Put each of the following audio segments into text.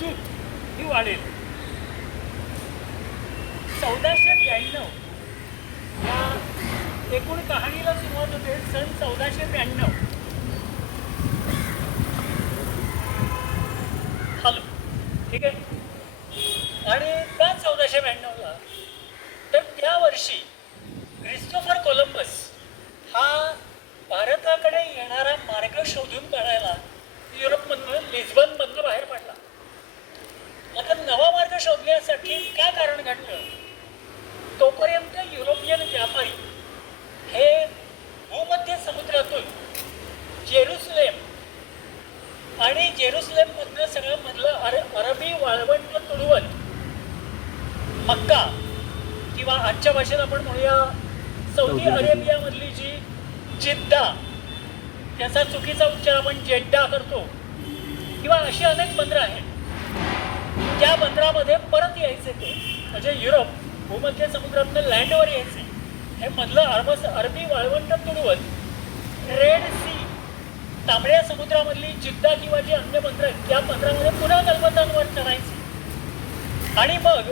उत्सुक ही वाढेल. 1492 या एकूण कहाणीला सुरुवात होते सन 1492. हॅलो, ठीक आहे. आणि का 1492ला? तर त्या वर्षी क्रिस्टोफर कोलंबस हा भारताकडे येणारा मार्ग शोधून काढायला युरोपमधनं लिस्बनमधनं बाहेर पडला. आता नवा मार्ग शोधण्यासाठी काय कारण घडलं? तोपर्यंत युरोपियन व्यापारी हे भूमध्य समुद्रातून जेरुसलेम आणि जेरुसलेममधनं सगळं मधलं अरबी वाळवंट तुडवत मक्का किंवा आजच्या भाषेत आपण म्हणूया सौदी अरेबियामधली जी जिद्दा, त्याचा चुकीचा उच्चार आपण जेड्डा करतो, किंवा अशी अनेक बंदरं आहेत, त्या बंदरामध्ये परत यायचे ते, म्हणजे युरोप भूमध्य समुद्रातनं लँडवर यायचे. हे मधलं अरबी वाळवंट तुडवत रेड सी, तांबड्या समुद्रामधली जिद्दा किंवा जी अन्य बंदरं आहेत त्या बंदरामध्ये पुन्हा गलबतांवर चढायचे आणि मग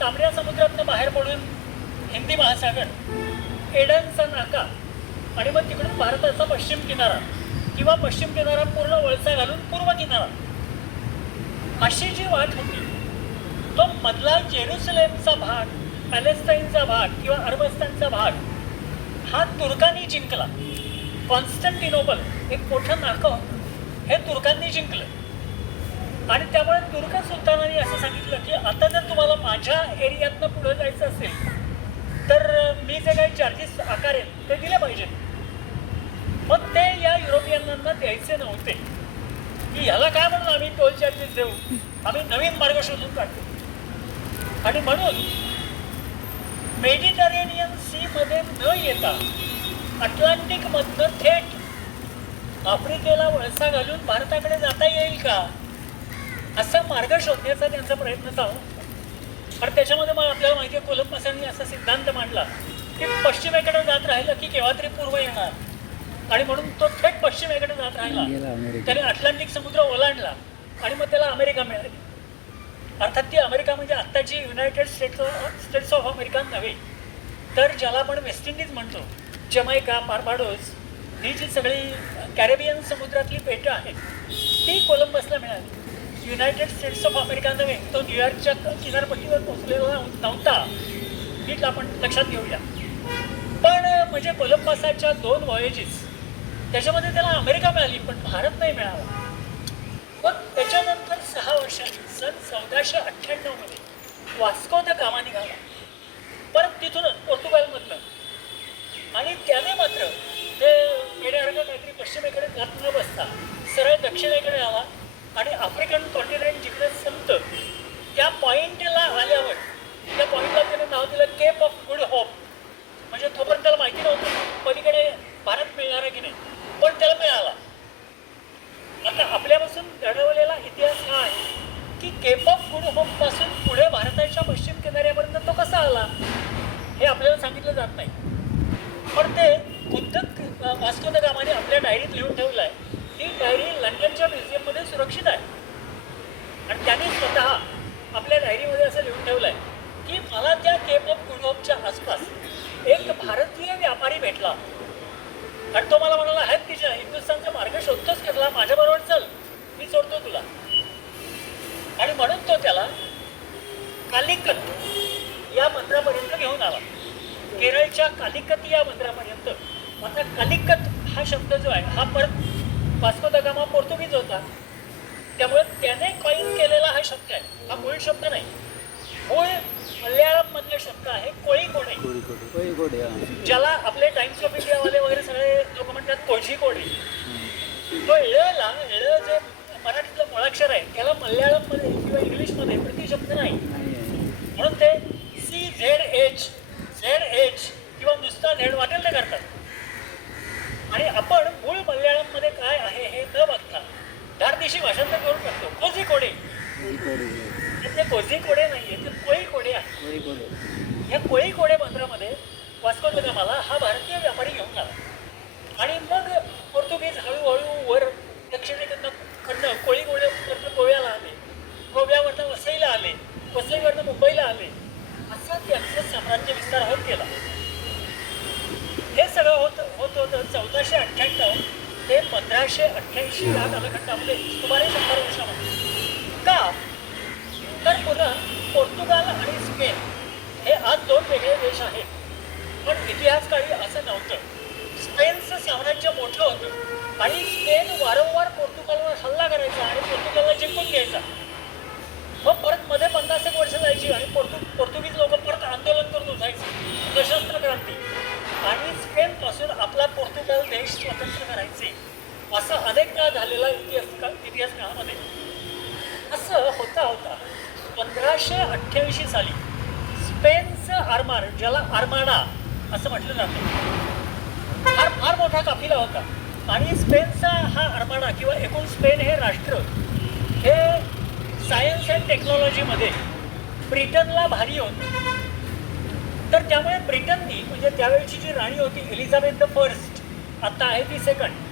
तांबड्या समुद्रातनं बाहेर पडून हिंदी महासागर, एडनचा नाका आणि मग तिकडून भारताचा पश्चिम किनारा किंवा पश्चिम किनारा पूर्ण वळसा घालून पूर्व किनारा, अशी जी वाट होती, तो मधला जेरुसलेमचा भाग, पॅलेस्टाईनचा भाग किंवा अरबस्तानचा भाग हा तुर्कांनी जिंकला. कॉन्स्टंटिनोपल एक मोठं नाकं हे तुर्कांनी जिंकलं आणि त्यामुळे तुर्क सुलतानांनी असं सांगितलं की आता जर तुम्हाला माझ्या एरियातनं पुढे जायचं असेल तर मी जे काही चार्जेस आकारेन ते दिले पाहिजेत. मग ते या युरोपियनांना द्यायचे नव्हते की ह्याला काय म्हणून आम्ही टोल चार्जेस देऊ, आम्ही नवीन मार्ग शोधून काढतो. आणि म्हणून मेडिटरेनियन सी मध्ये न येता अटलांटिकमधनं थेट आफ्रिकेला वळसा घालून भारताकडे जाता येईल का, असा मार्ग शोधण्याचा त्यांचा प्रयत्न चालू. आणि त्याच्यामध्ये मग आपल्याला माहिती आहे कोलंबसांनी असा सिद्धांत मांडला की पश्चिमेकडे जात राहिलं की केव्हा तरी पूर्व येणार, आणि म्हणून तो थेट पश्चिमेकडे जात राहिला. त्याने अटलांटिक समुद्र ओलांडला आणि मग त्याला अमेरिका मिळाली. अर्थात ती अमेरिका म्हणजे आत्ताची युनायटेड स्टेट्स ऑफ अमेरिका नव्हे, तर ज्याला आपण वेस्ट इंडिज म्हणतो, जमैका, बार्बाडोस, ही जी सगळी कॅरेबियन समुद्रातली बेटं आहेत ती कोलंबसला मिळाली. युनायटेड स्टेट्स ऑफ अमेरिका नव्हे, तो न्यूयॉर्कच्या किनारपट्टीवर पोहोचलेला नव्हता, नीट आपण लक्षात घेऊया. पण म्हणजे कोलंबसाच्या 2 व्हॉयेजेस त्याच्यामध्ये त्याला अमेरिका मिळाली पण भारत नाही मिळाला. मग त्याच्यानंतर 6 वर्षांनी सन 1498 मध्ये वास्को द गामा निघाला परत तिथूनच पोर्तुगालमधनं, आणि त्याने मात्र ते येण्यासारखं काहीतरी पश्चिमेकडे जात न बसता सरळ दक्षिणेकडे आला आणि आफ्रिकन कॉन्टिनेंट जिकडे संपतं त्या पॉईंटला आल्यावर त्या पॉईंटला त्याने नाव दिलं केप ऑफ गुड होप. म्हणजे तोपर्यंत त्याला माहिती नव्हतं पलीकडे भारत मिळणार आहे की नाही, पण त्याला मिळाला. आता आपल्यापासून घडवलेला इतिहास हा आहे की केप ऑफ गुड होप पासून पुढे भारताच्या पश्चिम किनाऱ्यापर्यंत तो कसा आला हे आपल्याला सांगितलं जात नाही. पण ते खुद्द वास्को द गामाने आपल्या डायरीत लिहून ठेवलं आहे. ही डायरी लंडनच्या म्युझियममध्ये सुरक्षित आहे आणि त्यांनी स्वतः आपल्या डायरीमध्ये असं लिहून ठेवलं आहे की मला त्या केप ऑफ गुड होपच्या आसपास एक भारतीय व्यापारी भेटला आणि तो मला म्हणाला, आहेत तिच्या हिंदुस्थानचा मार्ग शोधतोच करला, माझ्याबरोबर चल, मी सोडतो तुला. आणि म्हणून तो त्याला कालिकत या बंदरापर्यंत घेऊन आला, केरळच्या कालिकत या बंदरापर्यंत. आता कालिकत हा शब्द जो आहे हा परत वास्को द गामा पोर्तुगीज होता, त्यामुळे त्याने कॉइन केलेला हा शब्द आहे, हा मूळ शब्द नाही. मूळ मल्याळम मधले शब्द आहे कोळीकोडे, ज्याला आपले टाइम्स ऑफ इंडियावाले वगैरे सगळे लोक म्हणतात कोझिकोडे. तो एळला जे मराठीतलं मुळाक्षर आहे त्याला मल्याळममध्ये किंवा इंग्लिशमध्ये प्रतिशब्द नाही, म्हणून ते CZH किंवा नुसता झेड वाटेल ते करतात. आणि आपण मूळ मल्याळममध्ये काय आहे हे न बघता धारदेशी भाषांतर करून टाकतो कोझिकोडे. ते कोझिकोडे नाहीये, ते कोळीकोडे आहे. या कोळीकोडे बंदरामध्ये वास्को द गामाला हा भारतीय व्यापारी घेऊन आला आणि मग पोर्तुगीज हळूहळू वर दक्षिणेकडनं कोळीकोडे गोव्याला आले. 1588 या कालखंडामध्ये सुमारे 100 वर्षामध्ये. का तर पुन्हा पोर्तुगाल आणि स्पेन हे आज दोन वेगळे देश आहेत. पण इतिहासकाळी असं नव्हतं. स्पेनचं साम्राज्य मोठं होतं आणि स्पेन वारंवार पोर्तुगालवर हल्ला करायचा आणि पोर्तुगालला जिंकून घ्यायचा. मग परत मध्ये 50 वर्ष जायची आणि पोर्तुगीज लोक परत आंदोलन करून उठायचे, सशस्त्र क्रांती, आणि स्पेनपासून आपला पोर्तुगाल देश स्वतंत्र करायचे. असं अनेकदा झालेला इतिहास काळामध्ये. असं होता होता 1588 साली स्पेनचं आरमार, ज्याला आर्माडा असं म्हटलं जातं, फार मोठा काफिला होता. आणि स्पेनचा हा आर्माडा किंवा एकूण स्पेन हे राष्ट्र हे सायन्स अँड टेक्नॉलॉजीमध्ये ब्रिटनला भारी होतं. तर त्यामुळे ब्रिटननी, म्हणजे त्यावेळची जी राणी होती एलिझाबेथ द फर्स्ट, आत्ता आहे ती सेकंड,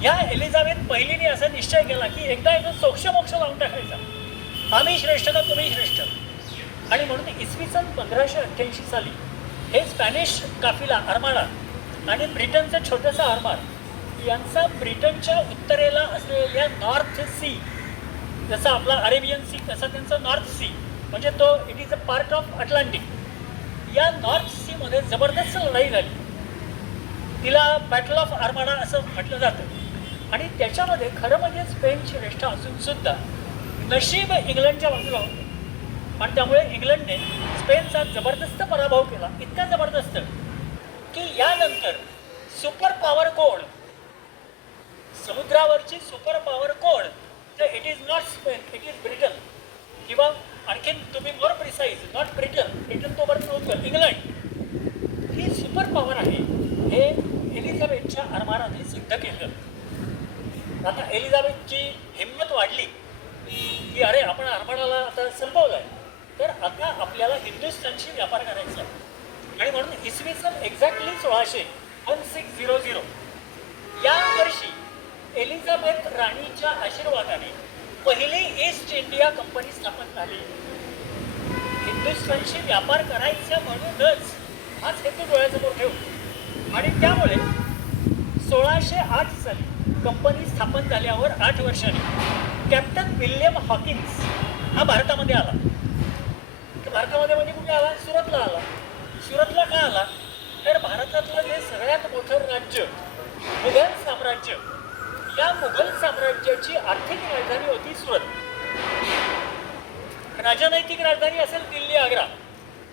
ह्या एलिझाबेथ पहिलीने असा निश्चय केला की एकदा याचा सोक्षमोक्ष लावून टाकायचा, आम्ही श्रेष्ठ का तुम्ही श्रेष्ठ. आणि म्हणून इसवी सन 1588 साली हे स्पॅनिश काफिला आर्माडा आणि ब्रिटनचं छोटंसं आरमार यांचा ब्रिटनच्या उत्तरेला असलेल्या नॉर्थ सी, जसा आपला अरेबियन सी तसा त्यांचा नॉर्थ सी, म्हणजे तो it is a part of Atlantic, या नॉर्थ सीमध्ये जबरदस्त लढाई झाली. तिला बॅटल ऑफ आर्माडा असं म्हटलं जातं. आणि त्याच्यामध्ये खरं म्हणजे स्पेन श्रेष्ठ असून सुद्धा नशीब इंग्लंडच्या बाजूला होतं. आणि त्यामुळे इंग्लंडने स्पेनचा जबरदस्त पराभव केला, इतका जबरदस्त की यानंतर सुपर पॉवर कोण, समुद्रावरची सुपर पॉवर कोण, तर it is not Spain, it is Britain. किंवा आणखीन तुम्ही मोर प्रिसाईज, नॉट ब्रिटन, ब्रिटन तो बरं नव्हतं, इंग्लंड ही सुपर पॉवर आहे, हे एलिझाबेथच्या आरमाराने सिद्ध केलं. आता एलिझाबेथची हिंमत वाढली की अरे आपण आरमाराला आता संपवलं आहे, तर आता आपल्याला हिंदुस्थानशी व्यापार करायचा आहे. आणि म्हणून इसवी सन एक्झॅक्टली 1600 या वर्षी एलिझाबेथ राणीच्या आशीर्वादाने पहिली ईस्ट इंडिया कंपनी स्थापन झाली. हिंदुस्थानशी व्यापार करायचा म्हणूनच हाच हेतू डोळ्यासमोर ठेवून. आणि त्यामुळे 1608 साली कंपनी स्थापन झाल्यावर 8 वर्षांनी कॅप्टन विल्यम हॉकिन्स हा भारतामध्ये आला. भारतामध्ये म्हणजे कुठे आला? सुरतला आला. सुरतला का आला? तर भारतातलं जे सगळ्यात मोठं राज्य मुघल साम्राज्य, या मुघल साम्राज्याची आर्थिक राजधानी होती सुरत. राजनैतिक राजधानी असेल दिल्ली आग्रा,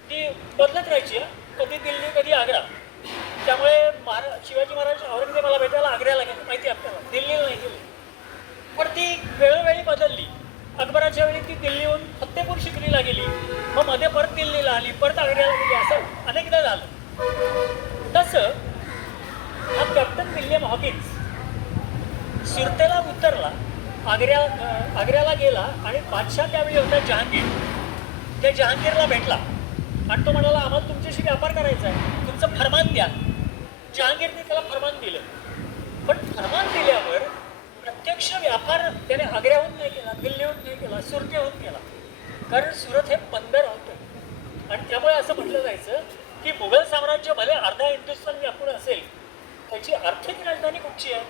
ती बदलत राहायची, कधी दिल्ली कधी आग्रा. त्यामुळे शिवाजी महाराज औरंगजेबाला भेटायला आग्र्याला गेले, माहिती आहे आपल्याला, दिल्लीला नाही गेले. पण ती वेळोवेळी बदलली. अकबराच्या वेळी ती दिल्लीहून फत्तेपूर शिकरीला गेली, मग मध्ये परत दिल्लीला आली, परत आग्र्याला गेली, असं अनेकदा झालं. तसं हा कॅप्टन विल्यम हॉकिन्स सुरतेला उतरला, आग्र्याला गेला आणि बादशाह त्यावेळी होता जहांगीर. त्या जहांगीरला भेटला आणि तो म्हणाला आम्हाला तुमच्याशी व्यापार करायचा आहे, तुमचं फरमान द्या. जहांगीरने त्याला फरमान दिलं. पण फरमान दिल्यावर प्रत्यक्ष व्यापार त्याने आग्र्याहून नाही केला, दिल्लीहून नाही केला, सुरतेहून केला. कारण सुरत हे बंदर होतं आणि त्यामुळे असं म्हटलं जायचं की मुघल साम्राज्य भले अर्धा हिंदुस्थान व्यापून असेल, त्याची आर्थिक राजधानी कुठची आहे,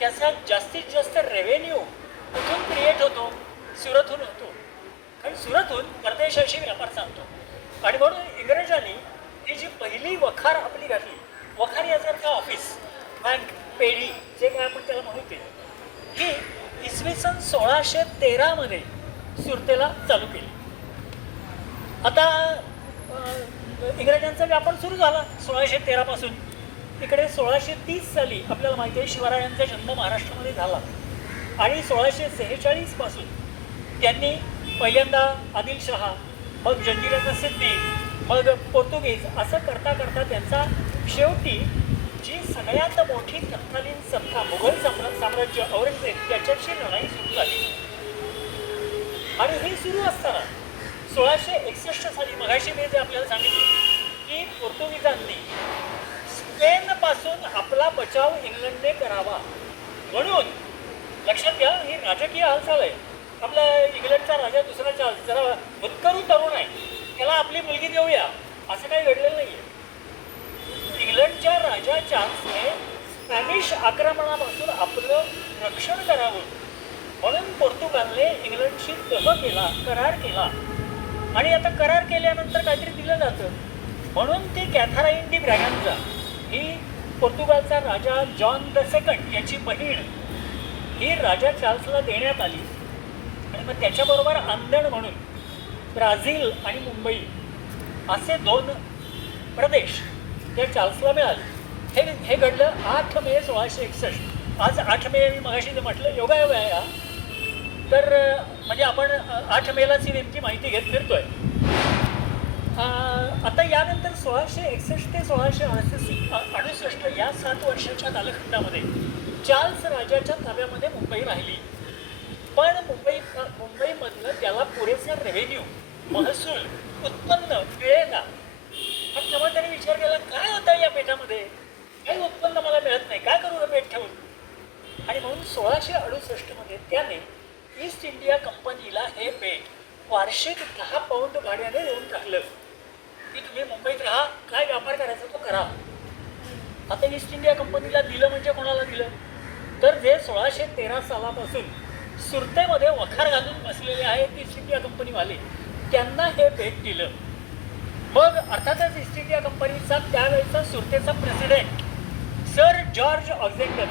त्याचा जास्तीत जास्त रेव्हेन्यू कुठून क्रिएट होतो? सुरतहून होतो. कारण सुरतहून परदेशाशी व्यापार चालतो. आणि म्हणून इंग्रजांनी ही जी पहिली वखार आपली घातली, वखार याचा अर्थ ऑफिस, बँक, पेढी, जे काय आपण त्याला म्हणू ते, ही इसवी सन 1613 सुरतेला चालू केली. आता इंग्रजांचा व्यापार सुरू झाला 1613 पासून. तिकडे 1630 साली आपल्याला माहिती आहे शिवरायांचा जन्म महाराष्ट्रामध्ये झाला आणि 1646 पासून त्यांनी पहिल्यांदा आदिलशहा, मग जंजिराचा सिद्दी, मग पोर्तुगीज, असं करता करता त्यांचा शेवटी जी सगळ्यात मोठी तत्कालीन सत्ता मुघल साम्राज्य औरंगजेब त्याच्याशी लढाई सुरू झाली. आणि ही सुरू असताना 1661 साली मगाशी मी जे आपल्याला सांगितलं की पोर्तुगीजांनी स्पेनपासून आपला बचाव इंग्लंडने करावा, म्हणून लक्षात घ्या ही राजकीय हालचाल आहे. आपला इंग्लंडचा राजा दुसरा चार्ल्स जरा भुतकरू तरुण आहे, त्याला आपली मुलगी देऊया असं काही घडलेलं नाही आहे. इंग्लंडच्या राजा चार्ल्सने स्पॅनिश आक्रमणापासून आपलं रक्षण करावं म्हणून पोर्तुगालने इंग्लंडशी करार केला. आणि आता करार केल्यानंतर काहीतरी दिलं जातं म्हणून ती कॅथाराईन डी ब्रॅगांझा ही पोर्तुगालचा राजा जॉन द सेकंड याची बहीण ही राजा चार्ल्सला देण्यात आली. आणि मग त्याच्याबरोबर आंदण म्हणून ब्राझील आणि मुंबई असे 2 प्रदेश त्या चार्ल्सला मिळाले. हे घडलं 8 मे 1661. आज 8 मे मी मगाशी म्हटलं योगायोग आहे हा. तर म्हणजे आपण 8 मेलाच ही नेमकी माहिती घेत फिरतोय. आता यानंतर 1661 ते 1668 या 7 वर्षाच्या कालखंडामध्ये चार्ल्स राजाच्या ताब्यामध्ये मुंबई राहिली. पण मुंबईमधलं त्याला पुरेसा रेव्हेन्यू महसूल उत्पन्न मिळेना. हा केव्हा त्याने विचार केला काय होता या पेठामध्ये, काही उत्पन्न मला मिळत नाही, काय करू पेठ ठेवून. आणि म्हणून 1668 मध्ये त्याने ईस्ट इंडिया कंपनीला हे पेठ वार्षिक 10 पाऊंड भाड्याने देऊन टाकलं की तुम्ही मुंबईत राहा, काय व्यापार करायचा तो करा. आता ईस्ट इंडिया कंपनीला दिलं म्हणजे कोणाला दिलं तर जे 1613 सालापासून सुरतेमध्ये वखार घालून बसलेले आहेत ईस्ट इंडिया कंपनीवाले त्यांना हे पेठ दिलं. मग अर्थातच ईस्ट इंडिया कंपनीचा त्यावेळेचा सुरतेचा प्रेसिडेंट सर जॉर्ज ऑक्झेंडर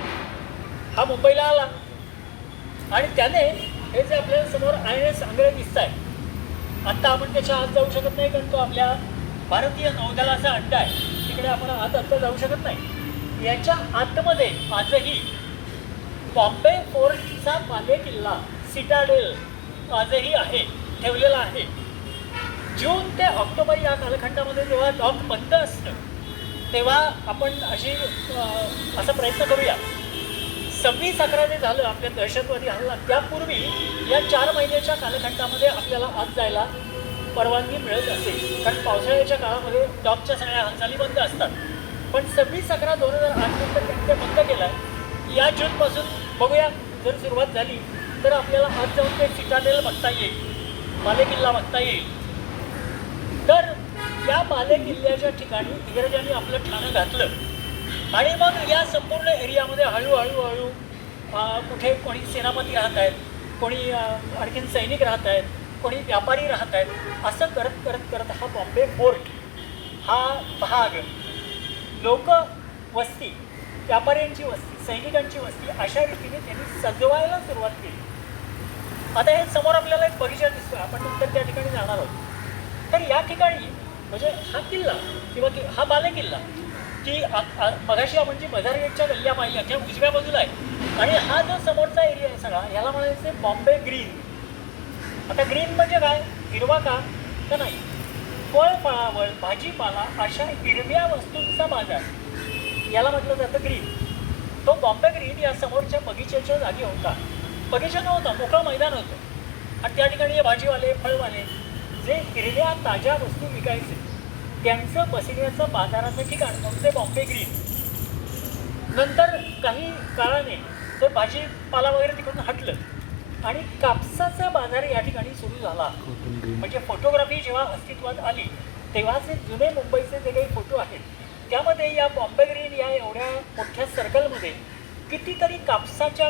हा मुंबईला आला आणि त्याने हे जे आपल्या समोर INS आंग्रे दिसत आहे आत्ता आपण त्याच्या आत जाऊ शकत नाही कारण तो आपल्या भारतीय नौदलाचा अड्डा आहे, तिकडे आपण आत्ता जाऊ शकत नाही. याच्या आतमध्ये आजही बॉम्बे फोर्टचा बालेकिल्ला सिटाडेल आजही आहे, ठेवलेला आहे. जून ते ऑक्टोबर या कालखंडामध्ये जेव्हा लॉक बंद असतं तेव्हा आपण असा प्रयत्न करूया. 26/11 जे झालं आपल्या दहशतवादी हल्ला त्यापूर्वी या 4 महिन्याच्या कालखंडामध्ये आपल्याला आत जायला परवानगी मिळत असेल कारण पावसाळ्याच्या काळामध्ये डॉकच्या सगळ्या हालचाली बंद असतात. पण 26/11/2008 नंतर त्यांनी ते बंद केलं आहे. या जूनपासून बघूया जर सुरुवात झाली तर आपल्याला आत जाऊन ते सिटाडेल बघता येईल, बालेकिल्ला बघता येईल. तर या बालेकिल्ल्याच्या ठिकाणी इंग्रजांनी आपलं ठाणं घातलं आणि मग या संपूर्ण एरियामध्ये हळूहळू कुठे कोणी सेनापती राहत आहेत, कोणी आणखीन सैनिक राहत आहेत, कोणी व्यापारी राहत आहेत. असं करत करत करत हा बॉम्बे फोर्ट हा भाग लोक वस्ती, व्यापाऱ्यांची वस्ती, सैनिकांची वस्ती अशा रीतीने त्यांनी सजवायला सुरुवात केली. आता हे समोर आपल्याला एक परिचय दिसतो, आपण नंतर त्या ठिकाणी जाणार आहोत. तर या ठिकाणी म्हणजे हा किल्ला किंवा हा बालेकिल्ला की मगाशी आपण जी बाजार गेटच्या गल्ल्या पाहिल्या त्या उजव्या बाजूला आहे आणि हा जो समोरचा एरिया आहे सगळा ह्याला म्हणायचे बॉम्बे ग्रीन. आता ग्रीन म्हणजे काय, हिरवा का तर नाही, फळफळावळ भाजीपाला अशा हिरव्या वस्तूंचा बाजार याला म्हटलं जातं ग्रीन. तो बॉम्बे ग्रीन या समोरच्या बगीच्याच्या जागी होता. बगीचा नव्हता, मोकळं मैदान होतं आणि त्या ठिकाणी हे भाजीवाले फळवाले जे हिरव्या ताज्या वस्तू विकायचे त्यांचं बसण्याचं बाजाराचं ठिकाण म्हणजे बॉम्बे ग्रीन. नंतर काही काळाने ते भाजीपाला वगैरे तिकडून हटलं आणि कापसाचा बाजार या ठिकाणी सुरू झाला. म्हणजे फोटोग्राफी जेव्हा अस्तित्वात आली तेव्हाचे जुने मुंबईचे जे काही फोटो आहेत त्यामध्ये या बॉम्बे ग्रीन या एवढ्या मोठ्या सर्कलमध्ये कितीतरी कापसाच्या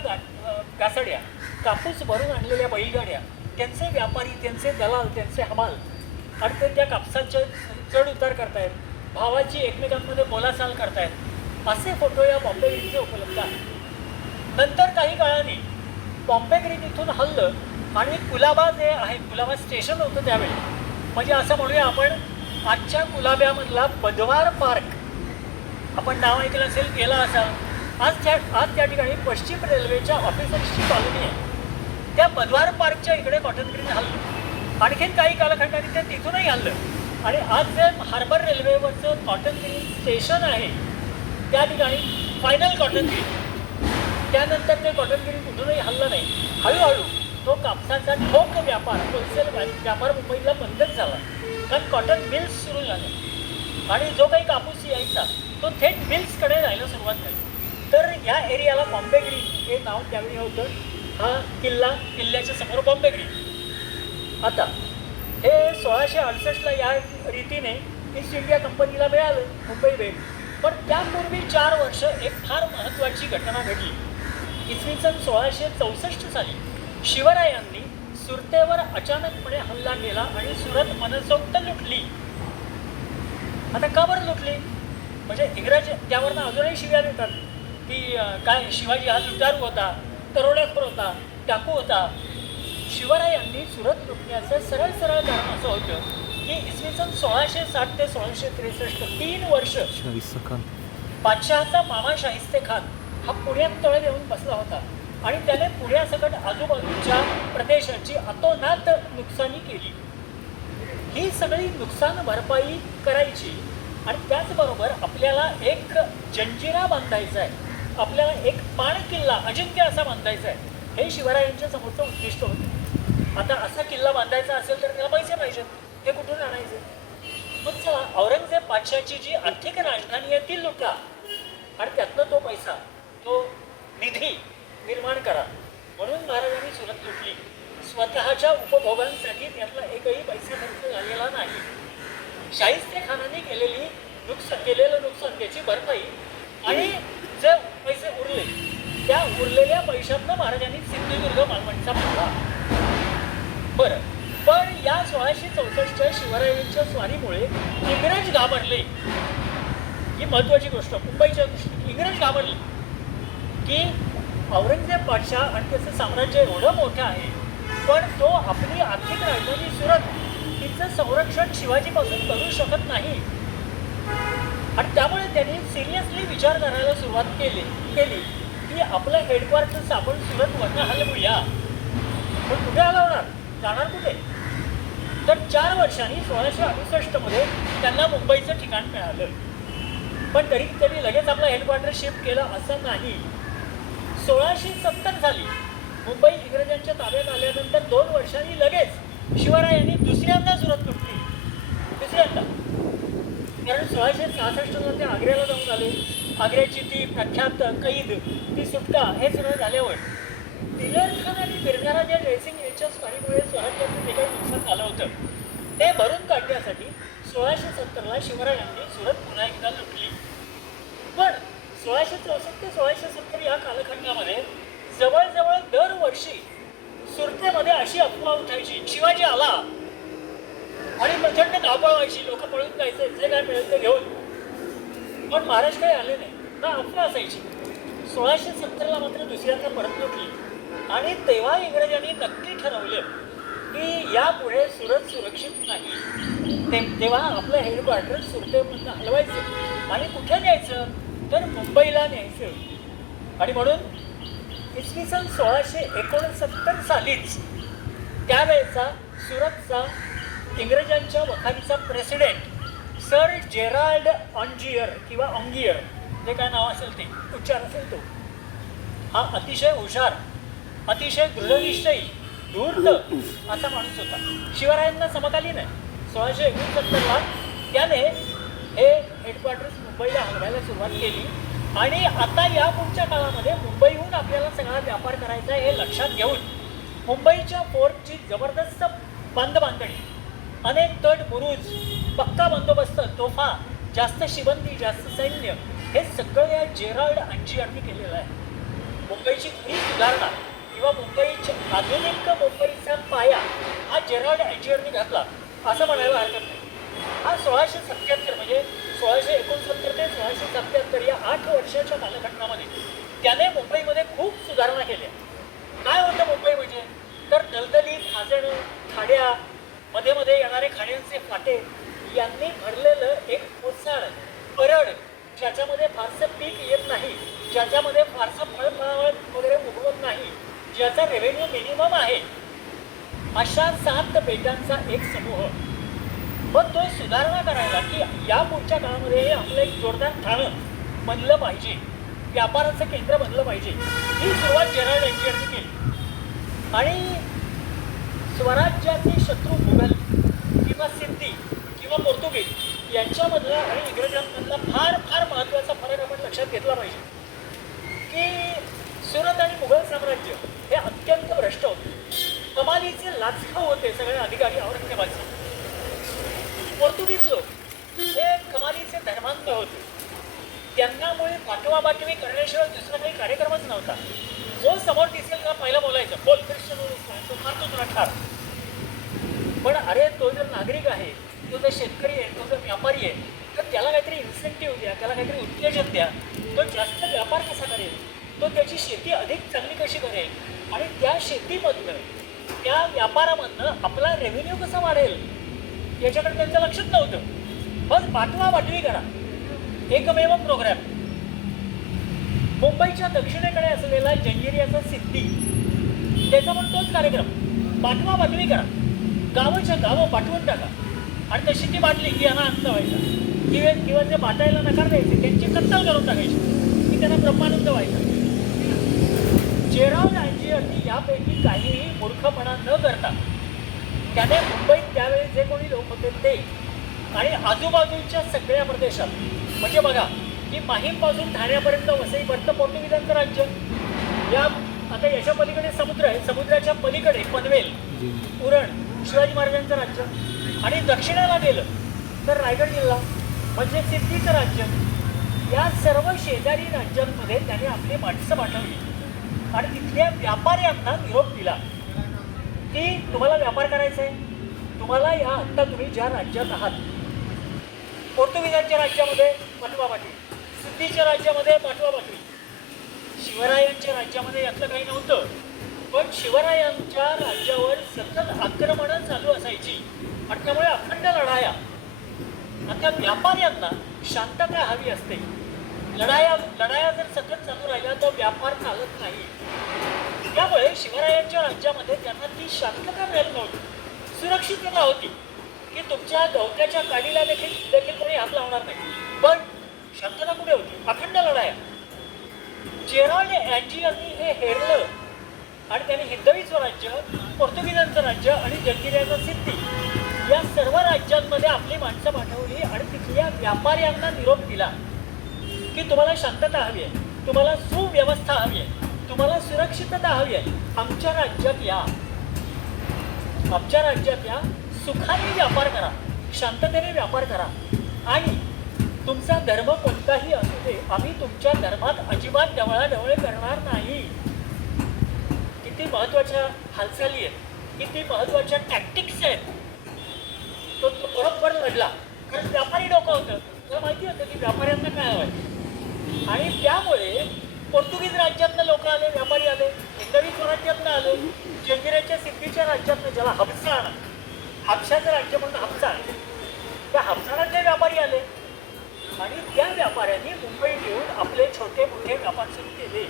गासड्या, कापूस भरून आणलेल्या बैलगाड्या, त्यांचे व्यापारी, त्यांचे दलाल, त्यांचे हमाल आणि ते त्या कापसाचे चढ उतार करतायत, भावाची एकमेकांमध्ये बोलाचाल करतायत असे फोटो या बॉम्बे ग्रीनचे उपलब्ध आहेत. नंतर काही काळाने बॉम्बे ग्रीन इथून हललं आणि कुलाबा जे आहे, कुलाबा स्टेशन होतं त्यावेळी, म्हणजे असं म्हणूया आपण आजच्या कुलाब्यामधला बदवार पार्क आपण नाव ऐकलं असेल, गेला असाल. आज त्या ठिकाणी पश्चिम रेल्वेच्या ऑफिसर्सची कॉलनी आहे. त्या बदवार पार्कच्या इकडे कॉटन ग्रीन हल्लं. आणखीन काही कालखंडाने ते तिथूनही हल्लं आणि आज जे हार्बर रेल्वेवरचं कॉटन ग्रीन स्टेशन आहे त्या ठिकाणी फायनल कॉटन ग्रीन. त्यानंतर ते कॉटन ग्रीन कुठूनही हल्लं नाही. हळूहळू तो कापसाचा ठोक व्यापार, होलसेल व्यापार मुंबईला बंदच झाला कारण कॉटन मिल्स सुरू झाल्या आणि जो काही कापूस यायचा तो थेट मिल्सकडे जायला सुरुवात झाली. तर या एरियाला बॉम्बे ग्रीन हे नाव त्यावेळी होतं. हा किल्ल्याच्या समोर बॉम्बे ग्रीन. आता हे 1668ला या रीतीने ईस्ट इंडिया कंपनीला मिळालं मुंबई भेट. पण त्यापूर्वी 4 वर्ष एक फार महत्त्वाची घटना घडली. इसवी सन 1664 साली शिवरायांनी सुरतेवर अचानकपणे हल्ला केला आणि सुरत मनसोक्त लुटली. आता का बरं लुटली? म्हणजे इंग्रज त्यावरनं अजूनही शिव्या देतात की काय शिवाजी हा लुटारू होता, दरोडेखोर होता, टाकू होता. शिवरायांनी सुरत लुटण्याचं सरळ सरळ कारण असं होतं की इसवी सन 1660 ते 1663 3 वर्ष बादशहाचा मामा शाहिस्ते खान हा पुण्यात तळ येऊन बसला होता आणि त्याने पुण्यासकट आजूबाजूच्या प्रदेशाची अतोनात नुकसानी केली. ही सगळी नुकसान भरपाई करायची आणि त्याचबरोबर आपल्याला एक जंजिरा बांधायचा आहे, आपल्याला एक पाण किल्ला अजिंक्य असा बांधायचा आहे, हे शिवरायांच्या समोरचं उद्दिष्ट होतं. आता असा किल्ला बांधायचा असेल तर त्याला पैसे पाहिजेत, ते कुठून आणायचे? मग चला औरंगजेब बादशाची जी आर्थिक राजधानी आहे ती लुटा आणि त्यातनं तो पैसा, तो निधी निर्माण करा. म्हणून महाराजांनी सुरत लुटली. स्वतःच्या उपभोगांसाठी त्यातला एकही पैसा खर्च झालेला नाही. शाहिस्ते खानाने केलेलं नुकसान त्याची भरपाई आणि जे पैसे उरले त्या उरलेल्या पैशातनं महाराजांनी सिंधुदुर्ग मालवणचा बांधला. बरं, पण या 1664 शिवरायांच्या स्वारीमुळे इंग्रज घाबरले. ही महत्वाची गोष्ट, मुंबईच्या दृष्टीने इंग्रज घाबरले की औरंगजेब बादशाह आणि त्याचं साम्राज्य एवढं मोठं आहे, पण तो आपली आर्थिक राजधानी सुरत तिचं संरक्षण शिवाजीपासून करू शकत नाही. आणि त्यामुळे त्यांनी सिरियसली विचार करायला सुरुवात केली की आपलं हेडक्वार्टर्स आपण सुरतवरनं हलवूया. पण कुठे हलवणार, जाणार कुठे? तर 4 वर्षांनी 1668 मध्ये त्यांना मुंबईचं ठिकाण मिळालं. पण तरी त्यांनी लगेच आपलं हेडक्वार्टर शिफ्ट केलं असं नाही. 1670 साली मुंबई इंग्रजांच्या ताब्यात आल्यानंतर 2 वर्षांनी लगेच शिवरायांनी दुसऱ्यांदा सुरत लुटली. दुसऱ्यांदा, कारण 1666 ते आग्र्याला जाऊन आले. आग्र्याची ती प्रख्यात कैद, ती सुटका, हे सगळं झाल्यावर दिलेर खान आणि मिर्झाराजा जयसिंग यांच्या स्वारीमुळे स्वराज्याचं जे काही नुकसान झालं होतं ते भरून काढण्यासाठी 1670ला शिवरायांनी सुरत पुन्हा एकदा लुटली. पण 1664 ते 1670 या कालखंडामध्ये जवळजवळ दरवर्षी सुरतेमध्ये अशी अफवा उठायची, शिवाजी आला, आणि प्रचंड धावपळ व्हायची, लोक पळून जायचे, जे काय मिळेल ते घेऊन. पण महाराज काही आले नाही ना, अफवा असायची. 1670ला मात्र दुसऱ्यांदा परत लुटली आणि तेव्हा इंग्रजांनी नक्की ठरवलं की यापुढे सुरत सुरक्षित नाही. तेव्हा आपलं हेडक्वार्टर सुरतेमधून हलवायचं आणि कुठे न्यायचं, तर मुंबईला न्यायचं. आणि म्हणून इसवी सन 1669 सालीच त्यावेळेचा सुरतचा इंग्रजांच्या वखारीचा प्रेसिडेंट सर जेराल्ड ऑन्जियर किंवा ऑंगियर, जे काय नाव असेल ते उच्चार असेल तो, हा अतिशय हुशार, अतिशय दृढनिश्चयी, धूर्त असा माणूस होता. शिवरायांना समकालीन आहे. 1669ला त्याने हे हेडक्वार्टर्स मुंबईला हलवायला सुरुवात केली आणि आता या पुढच्या काळामध्ये मुंबईहून आपल्याला सगळा व्यापार करायचा आहे हे लक्षात घेऊन मुंबईच्या फोर्टची जबरदस्त बांधणी, अनेक तट बुरुज, पक्का बंदोबस्त, तोफा, जास्त शिबंदी, जास्त सैन्य, हे सगळं या जेराल्ड ऑन्जियरनी केलेलं आहे. मुंबईची खरी सुधारणा किंवा मुंबईच्या आधुनिक मुंबईचा पाया हा जेराल्ड ऑन्जियरनी घातला असं म्हणायला हरकत नाही. हा 1677 म्हणजे 1669 ते 1677 या 8 वर्षाच्या कालखंडामध्ये त्याने मुंबईमध्ये खूप सुधारणा केल्या. काय होतं मुंबई म्हणजे, तर दलदली, खाजणं, खाड्या, मध्ये मध्ये येणारे खाड्यांचे फाटे यांनी भरलेलं एक ओसाड, परड, ज्याच्यामध्ये फारसं पीक येत नाही, ज्याच्यामध्ये फारसं फळफळ वगैरे उगवत नाही, ज्याचा रेव्हेन्यू मिनिमम आहे, अशा 7 बेटांचा एक समूह. मग तो सुधारणा करायला की या पुढच्या काळामध्ये हे आपलं एक जोरदार ठाणं बनलं पाहिजे, व्यापाराचं केंद्र बनलं पाहिजे, ही सुरुवात जेराल्ड ऑन्जियरनी केली. आणि स्वराज्याचे शत्रू मुघल किंवा सिद्धी किंवा पोर्तुगीज यांच्यामधला आणि इंग्रजांमधला फार फार महत्त्वाचा फरक आपण लक्षात घेतला पाहिजे की सुरत आणि मुघल साम्राज्य हे अत्यंत भ्रष्ट होते. कमालीचे लाचखाऊ होते सगळे अधिकारी औरंगजेबाचे. पोर्तुगीज लोक हे कमालीचे धर्मांध होते. त्यांनामुळे पाठवाबाटवी करण्याशिवाय दुसरा काही कार्यक्रमच नव्हता. जो समोर दिसेल ना पहिला बोलायचं, बोल कृष्ण तो मारतो तुला ठार. पण अरे तो जर नागरिक आहे, तो जर शेतकरी आहे, तो जर व्यापारी आहे, तर त्याला काहीतरी इन्सेंटिव्ह द्या, त्याला काहीतरी उत्तेजन द्या. तो जास्त व्यापार कसा करेल, तो त्याची शेती अधिक चांगली कशी करेल आणि त्या शेतीमधनं त्या व्यापारामधनं आपला रेव्हेन्यू कसा वाढेल याच्याकडे त्यांचं लक्षच नव्हतं. बस बाटवा बाटवी करा, एकमेव प्रोग्राम. मुंबईच्या दक्षिणेकडे असलेला जंजिऱ्याचा सिद्धी, त्याचा पण तोच कार्यक्रम. बाटवा बाटवी करा, गावाच्या गावं बाटवून टाका आणि तशी ती बाटली की यांना आनंद व्हायचा किंवा जे बाटायला नकार द्यायचे त्यांची कत्तल करून टाकायची की त्यांना ब्रह्मानंद व्हायचा. जेराव यांची यापैकी काहीही मूर्खपणा न करता त्याने मुंबईत त्यावेळी जे कोणी लोक होते ते आणि आजूबाजूच्या सगळ्या प्रदेशात, म्हणजे बघा की माहीमपासून ठाण्यापर्यंत वसईपर्यंत पोर्तुगीजांचं राज्य. या आता याच्या पलीकडे समुद्र आहे, समुद्राच्या पलीकडे पनवेल, उरण शिवाजी महाराजांचं राज्य. आणि दक्षिणेला गेलं तर रायगड जिल्हा म्हणजे सिद्धीचं राज्य. या सर्व शेजारी राज्यांमध्ये त्याने आपली माणसं पाठवली आणि तिथल्या व्यापाऱ्यांना निरोप दिला की तुम्हाला व्यापार करायचा आहे, तुम्हाला या आत्ता तुम्ही ज्या राज्यात आहात, पोर्तुगीजांच्या राज्यामध्ये पाठवा पाठवी, सिद्धीच्या राज्यामध्ये पाठवा पाठवी, शिवरायांच्या राज्यामध्ये यातलं काही नव्हतं. पण शिवरायांच्या राज्यावर सतत आक्रमणं चालू असायची आणि त्यामुळे अखंड लढाया. आता व्यापाऱ्यांना शांतता हवी असते. लढाया जर सतत चालू राहिल्या तर व्यापार चालत नाही. त्यामुळे शिवरायांच्या राज्यामध्ये त्यांना ती शांतता मिळत नव्हती, सुरक्षितता होती की तुमच्या गवत्याच्या काडीला देखील कोणी हात लावणार नाही. पण शांतता कुठे होती? अखंड लढाया. जेराव यांनी हे हेरलं आणि त्यांनी हिंदवी स्वराज्य, पोर्तुगीजांचं राज्य आणि जंजिऱ्याचं सिद्धी या सर्व राज्यांमध्ये आपली माणसं पाठवली आणि तिथल्या व्यापाऱ्यांना निरोप दिला की तुम्हाला शांतता हवी आहे, तुम्हाला सुव्यवस्था हवी आहे, तुम्हाला सुरक्षितता हवी आहे, आमच्या राज्यात या, आमच्या राज्यात या, सुखाने व्यापार करा, शांततेने व्यापार करा आणि तुमचा धर्म कोणताही असू दे, आम्ही तुमच्या धर्मात अजिबात ढवळाढवळ करणार नाही. किती महत्त्वाच्या हालचाली आहेत, किती महत्त्वाच्या टॅक्टिक्स आहेत. तो बरोबर लढला, कारण व्यापारी डोकं होतं, त्याला माहिती होतं की व्यापाऱ्यांना काय हवंय. आणि त्यामुळे पोर्तुगीज राज्यातनं लोक आले, व्यापारी आले, हिंदवी स्वराज्यातनं आले, जंजिऱ्याच्या सिद्धीच्या राज्यातनं, ज्याला हबसाण, हापशाचं राज्य म्हणून हबसाण, त्या हबसाणातले व्यापारी आले आणि त्या व्यापाऱ्यांनी मुंबईत येऊन आपले छोटे मोठे व्यापार सुरू केले.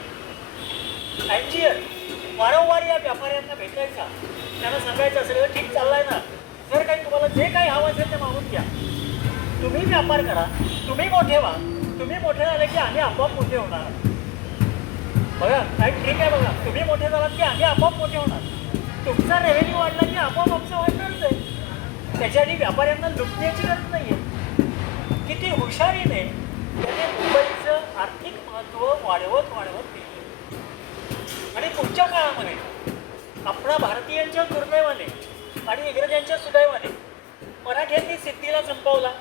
अँजियर वारंवार या व्यापाऱ्यांना भेटायचा, त्यांना सांगायचं असेल ठीक चाललाय ना, जर काही तुम्हाला जे काही हवं असेल ते मागून घ्या, तुम्ही व्यापार करा, तुम्ही मोठे व्हा, तुम्ही मोठे झाले की आम्ही आपोआप मोठे होणार. बघा काय ठीक आहे, बघा तुम्ही मोठे झालात की आम्ही आपोआप मोठे होणार, तुमचा रेव्हेन्यू वाढला की आपोआप आमचं वाढणारच आहे. त्याच्यासाठी व्यापाऱ्यांना लुटण्याची गरज नाही आहे. किती हुशारीने त्याने मुंबईचं आर्थिक महत्त्व वाढवत गेले. आणि पुढच्या काळामध्ये आपणा भारतीयांच्या दुर्दैवाने आणि इंग्रजांच्या सुदैवाने मराठ्यांनी सिद्धीला संपवला,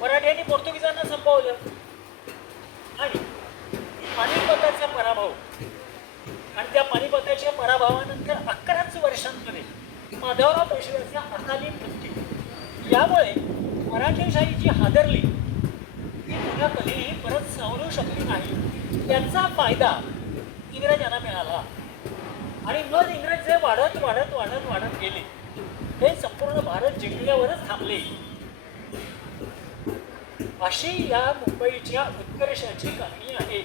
मराठ्यांनी पोर्तुगीजांना संपवलं आणि पानिपताचा पराभव आणि त्या पानिपताच्या पराभवानंतर 11च वर्षांमध्ये माधवराव पेशव्याचा अकाली मृत्यू यामुळे मराठेशाही हादरली ती पुन्हा कधीही परत सावरू शकली नाही. त्याचा फायदा इंग्रजांना मिळाला आणि मग इंग्रज जे वाढत वाढत वाढत वाढत गेले ते संपूर्ण भारत जिंकल्यावरच थांबले. अशी या मुंबईच्या उत्कर्षाची कहाणी आहे.